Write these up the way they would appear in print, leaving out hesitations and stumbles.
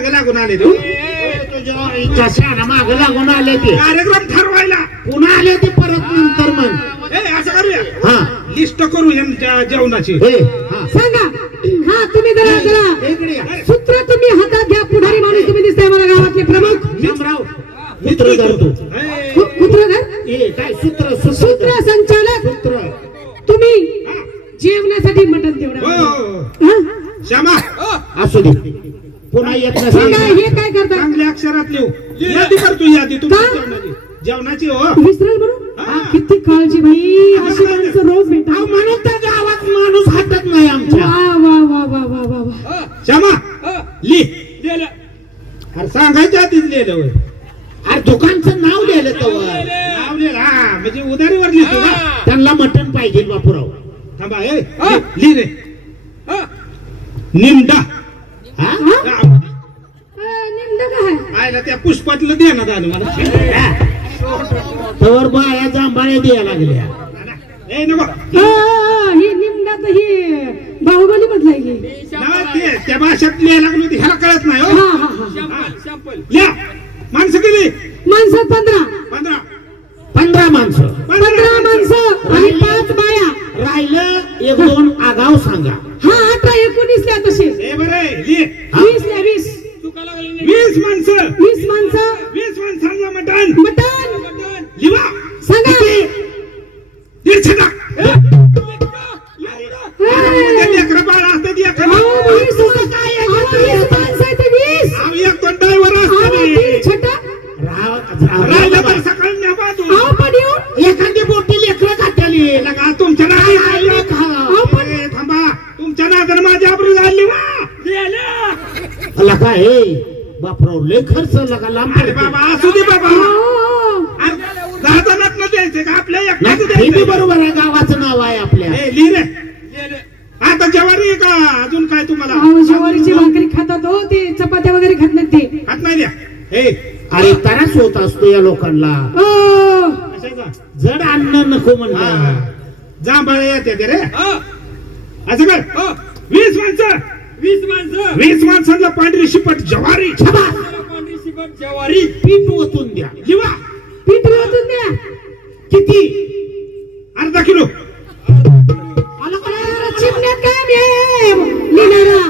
मागे लागून आले तू तुझ्या मागे लागून आले ते कार्यक्रम ठरवायला पुन्हा आले ते परत नंतर मग असं करूया हा लिस्ट करू यांच्या जेवणाची सांगा हा तुम्ही जरा इकडे या. सूत्र तुम्ही हातात घ्या पुढारी माणूस तुम्ही दिसताय मला गावातले प्रमुख शामराव मित्र धरतो सूत्रधर काय सूत्र सूत्र संचालक सूत्र तुम्ही जेवणासाठी मटण तेवढं हा? श्यामा असू दे पुन्हा येत सांगा नसेल हे काय करता चांगल्या अक्षरात लिहू यादी करतो यादी तुमच्या का? जेवणाची जेवणाची हो विसरल म्हणून किती काळजी भाई अशी माणसं रोज भेटा म्हणून त्या गावात माणूस हटत नाही आमच्या वा वा वा वा वा वा वा श्यामा लिह अरे सांगायच्या आधीच लिहिलं होय. अरे दुकानचं नाव लिहिलं तर नाव लिहिलं हा म्हणजे उधारीवर लिहितो का त्यांना मटण पाहिजे बापूराव थांबा लिह रे निमडा हा नेमकं काय आयला त्या पुष्पातलं देण्यात आलं मला तर बाया जांभाळ्या द्यायला लागल्या ए नको हे निमडात हे बाहुबली मधला आहे हे. ना ते त्या भाषेत लिहायला लागली होती ह्याला कळत नाही हा हो हा हा लिहा माणसं किती माणसं 15 15 15 माणसं 15 माणसं आणि 5 बाया राहिलं 1-2 आगाव सांगा हा 18 19 ल्या तसे ए बरे लिह 20 ल्या 20 20 माणसं 20 माणसं 20 माणसांना मटण मटण लिहा सांगा 150 टाक लेकरं बाळ असतात एका एक दोन ड्रायव्हर असतात राहिलं तर सकाळी न्या बाजू एखादी मोठी लेकरं खात्याली लगा तुमच्या थांबा तुमच्या नादानं माझी आबरू झाली लगा हे बापराव लय खर्च लगा लांब अरे बाबा असू दे बाबा दादानात न द्यायचे का आपल्या एकट्याच हे द्यायचं बी बरोबर आहे गावाचं नाव आहे आपल्या लिह रे आता जवारी का अजून काय तुम्हाला ज्वारीची भाकरी खातात हो ते चपात्या वगैरे खात नाहीत ते खात नाही द्या हे अरे त्रास होत असतो या लोकांना कशाचा जड अन्न नको म्हणलं जांभळे येते ते रे असं कर 20 माणसं 20 माणसांना पांढरी शिपट जवारी जवारी पीठ ओतून द्या लिवा पीठ वाटून द्या किती अर्धा किलो चिमण्यात काय लिहिणारा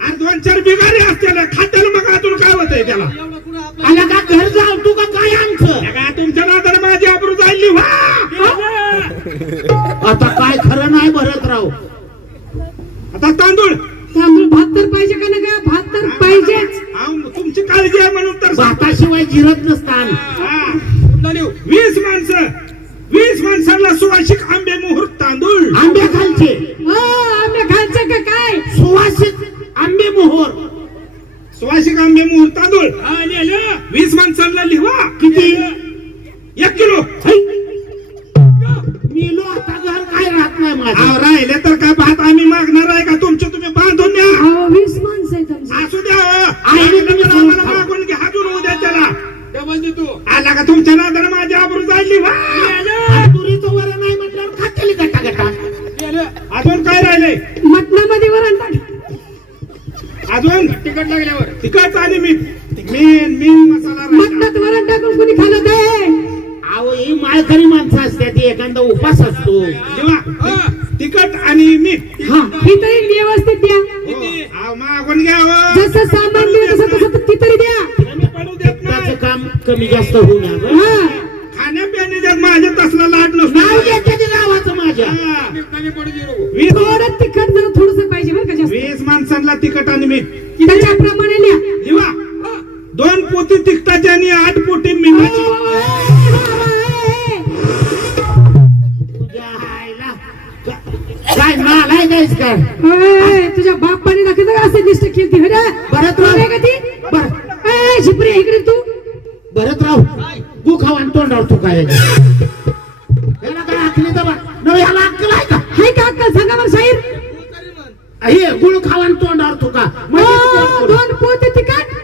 आणि 2-4 बिगारी असत्याला खात्याला मग अजून काय होतंय त्याला आला का घर जाऊ तू का काय आमचं लगा तुमच्या नादानं माझी आबरू जाईल लिवा आता काय खरं नाही भरतराव आता तांदूळ भात तर पाहिजे का नका भात तर पाहिजेच तुमची काळजी आहे म्हणून तर भाताशिवाय जिरत नसतान 20 माणसं 20 माणसांना सुवासिक आंबे मुहूर्त तांदूळ आंब्या खालचे आंबे खायचं का काय सुवासिक आंबे मोहर सुवासिक आंबे मुहूर्त तांदूळ 20 माणसांना लिहा किती 1 किलो मिलो आता घर काय राहत नाही माझं राहिले तर काय भात आम्ही मागणार आहे का तुमचे तुम्ही बांधून द्या 20 माणसं आहेत आमची. असू द्या आहे तुम्ही आम्हाला मागून घ्या अजून उद्या त्याला आला का तुमच्या नादानं माझी आबरू जाईल लिहा तुरीचं वरण नाही म्हटल्यावर खातेली गटा गटा अजून काय राहिले मटणामध्ये वरण टाक. अजून तिखट लागल्यावर तिखट आणि मीठ मेन मसाला राहिला. मटणात वरण टाकून कुणी खाल्लं ते अहो ही माळकरी माणसं असतात ती एखादा उपास असतो जेव्हा तिखट आणि मीठ हा ही तरी व्यवस्थित द्या मागून घ्या हो. जसं सामान द्या तसं तसं ती तरी द्या कमी पडू देत नाही त्याचं काम कमी जास्त होऊ नये हा खाण्यापिण्याच्यात माझ्या तसला लाट नाव नसतो घेते ते गावाचं माझ्या थोडं तिखट जरा थोडस पाहिजे बरं का जास्त 20 माणसांना तिखट आणि मीठ त्याच्याप्रमाणे लिहा लिहा 2 पोती तिखटाची आणि 8 पोती मिठाची काय नालाय नाहीस काय तुझ्या बापाने दाखवलं का असं लिस्ट केली ती भरत राव का ती बरं शिपरी इकडे तू भरतराव गु खावान तोंडावर तू काय याला काय आखली तर न याला अक्कल आहे का हाय का अक्कल सांगा बरं शाहीर हे गुळ खावान तोंडावर तू का 2 पोते तिखट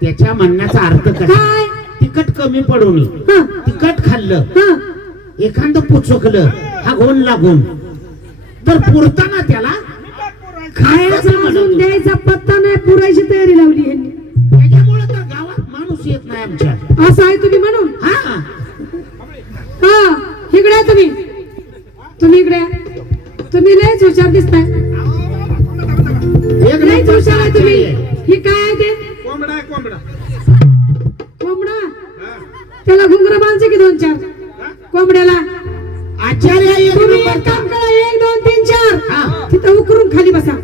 त्याच्या म्हणण्याचा अर्थ काय काय तिखट कमी पडू नये तिखट खाल्लं एखादं पुचकलं हा गोन लागून तर पुरताना त्याला खायचं अजून द्यायचा पत्ता नाही पुरायची तयारी लावली यांनी हा इकडे या तुम्ही इकडे या. तुम्ही लयच हुशार दिसताय. एक लयच हुशार आहे तुम्ही. आहे. ही काय आहे ते कोंबडा आहे कोंबडा. कोंबडा. हा. त्याला घुंगर बांधचे की 2-4 कोंबड्याला. आचार्य एक तुम्ही नंबर एक काम करा 1 2 3 4 हा. तिथं उकरून खाली बसा.